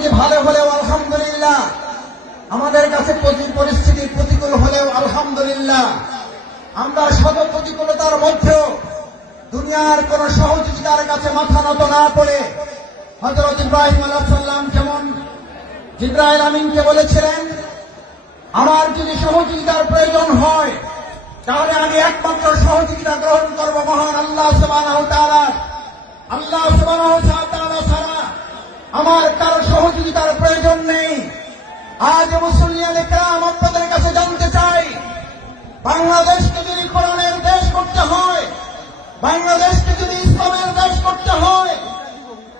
পরিস্থিতি ভালো হলেও আলহামদুলিল্লাহ, আমাদের কাছে পরিস্থিতি প্রতিকূল হলেও আলহামদুলিল্লাহ, আমরা শত প্রতিকূলতার মধ্যেও দুনিয়ার কোন সহযোগিতার কাছে মাথা নত না করে হযরত ইব্রাহিম আলাইহিস সালাম যেমন জিবরাইল আমিনকে বলেছিলেন, আমার যদি সহযোগিতার প্রয়োজন হয় তাহলে আমি একমাত্র সহযোগিতা গ্রহণ করব মহান আল্লাহ সুবহানাহু ওয়া তাআলা। আল্লাহ সুবহানাহু ওয়া তাআলা ছাড়া আমার কারো সহযোগিতার প্রয়োজন নেই। আজ মুসলিয়ানে কেরাম আপনাদের কাছে জানতে চাই, বাংলাদেশকে যদি কোরআনের দেশ করতে হয়, বাংলাদেশকে যদি ইসলামের দেশ করতে হয়,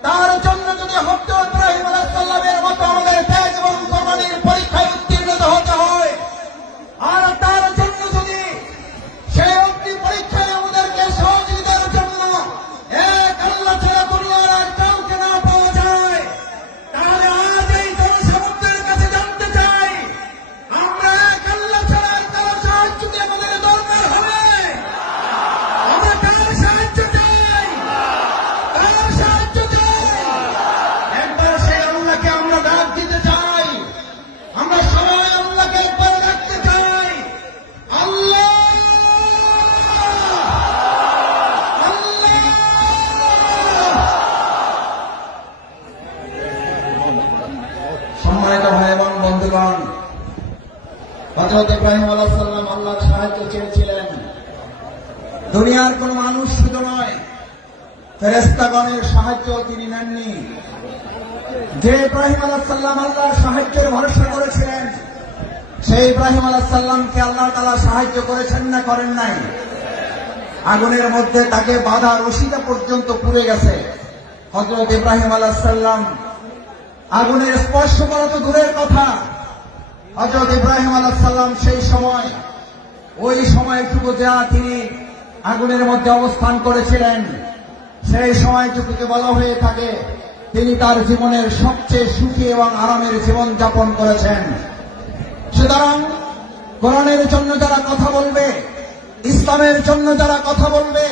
তার জন্য যদি হযরত ইব্রাহিম আলাইহিস সালামের মতো আমাদের ত্যাগ এবং কোরবানির পরীক্ষায় উত্তীর্ণ হতে হয়, আর তার জন্য যদি সেই অগ্নি পরীক্ষায় আমাদেরকে সহযোগিতার জন্য এক আল্লাহ ছাড়া দুনিয়ার আর কাউকে না পাওয়া যায়, তাহলে আজ এই জনসমুদ্রের কাছে জানতে চাই, আমরা এক আল্লাহ ছাড়া আর কারো সাহায্য দিয়ে আমাদের দরকার হবে? আমরা কার সাহায্য চাই? কার সাহায্য চাই? একবার সেই আল্লাহকে আমরা ডাক দিতে চাই, আমরা সবাই আল্লাহকে একবার ডাকতে চাই, আল্লাহ সম্মানিত ভাই এবং বন্ধুগণ, হযরত ইব্রাহিম আলাইহিস সালাম আল্লাহর সাহায্য চেয়েছিলেন। দুনিয়ার কোন মানুষ শুধু নয়, ফেরেশতাগণের সাহায্য তিনি নেননি। যে ইব্রাহিম আলাইহিস সালাম আল্লাহর সাহায্যের ভরসা করেছিলেন, সেই ইব্রাহিম আলাইহিস সালামকে আল্লাহ তাআলা সাহায্য করেছেন না করেন নাই? আগুনের মধ্যে তাকে বাধা রশিটা পর্যন্ত পুড়ে গেছে। হযরত ইব্রাহিম আলাইহিস সালাম আগুনের স্পর্শ করা তো দূরের কথা, হযরত ইব্রাহিম আলাইহিস সালাম সেই সময় ওই সময়টুকু যা তিনি আগুনের মধ্যে অবস্থান করেছিলেন, সেই সময়টুকুকে বলা হয়ে থাকে তিনি তার জীবনের সবচেয়ে সুখী এবং আরামের জীবন যাপন করেছেন। সুতরাং কোরআনের জন্য যারা কথা বলবে, ইসলামের জন্য যারা কথা বলবে,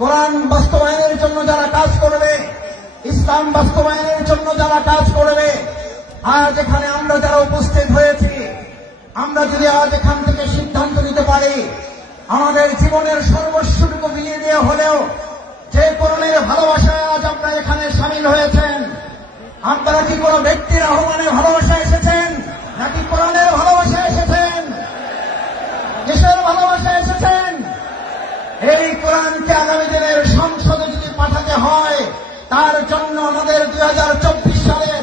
কোরআন বাস্তবায়নের জন্য যারা কাজ করবে, ইসলাম বাস্তবায়নের জন্য যারা কাজ করবে, আজ এখানে আমরা যারা উপস্থিত হয়েছি, আমরা যদি আজ এখান থেকে সিদ্ধান্ত নিতে পারি আমাদের জীবনের সর্বস্বটুকু বিলিয়ে দিয়ে হলেও যে কোরআনের ভালোবাসায় আজ আপনারা এখানে সামিল হয়েছেন, আপনারা কি কোনো ব্যক্তির আহ্বানে ভালোবাসা এসেছেন নাকি কোরআনের ভালোবাসা এসেছেন? দেশের ভালোবাসা এসেছেন? এই কোরআনকে আগামী দিনের সংসদে যদি পাঠাতে হয়, তার জন্য আমাদের 2024 সালের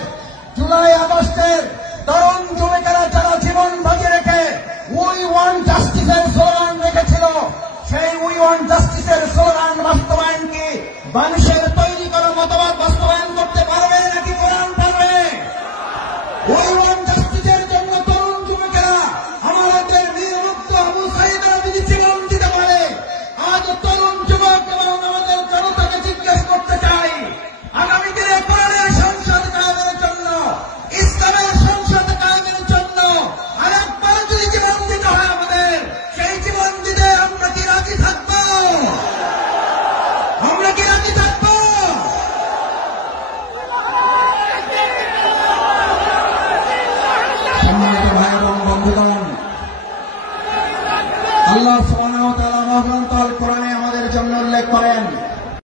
জুলাই আগস্টের তরুণ যুবকেরা যারা জীবন বাজি রেখে উই ওয়ান্ট জাস্টিসের স্লোগান রেখেছিল, সেই উই ওয়ান্ট জাস্টিসের স্লোগান বাস্তবায়ন কি মানুষের